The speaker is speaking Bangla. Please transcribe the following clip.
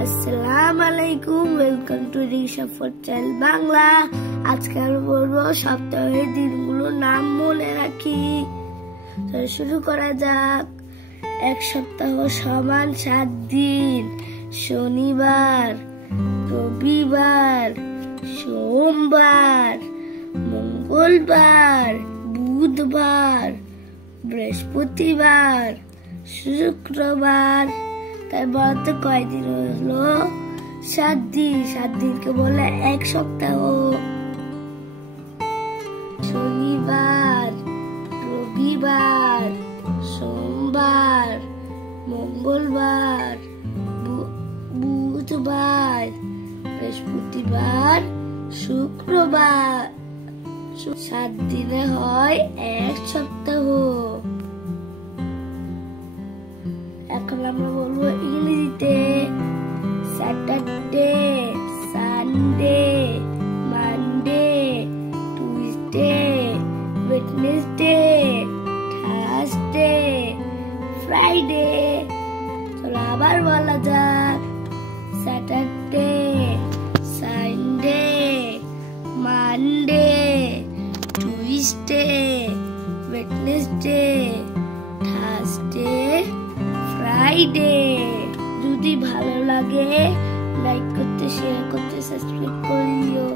আসসালামু আলাইকুম, ওয়েলকাম টু রিশাফ চাইল্ড বাংলা। আজকে আমি বলবো সপ্তাহের দিনগুলোর নাম মনে রাখি। শুরু করা যাক। এক সপ্তাহ সমান 7 দিন: শনিবার, রবিবার, সোমবার, মঙ্গলবার, বুধবার, বৃহস্পতিবার, শুক্রবার। তার বলতে কয়দিন হলো? 7 দিন। 7 দিনকে বলে এক সপ্তাহ। শনিবার, রবিবার, সোমবার, মঙ্গলবার, বুধবার, বৃহস্পতিবার, শুক্রবার। 7 দিনে হয় এক সপ্তাহ। এখন আমরা বলবো ইংরেজিতে। Saturday, Sunday, Monday, Tuesday, Wednesday, Thursday, Friday. চলো আবার বলা যাক। Saturday, Sunday, Monday, Tuesday, Wednesday, Thursday, Friday. যদি ভালো লাগে লাইক করতে, শেয়ার করতে, সাবস্ক্রাইব করে দিও।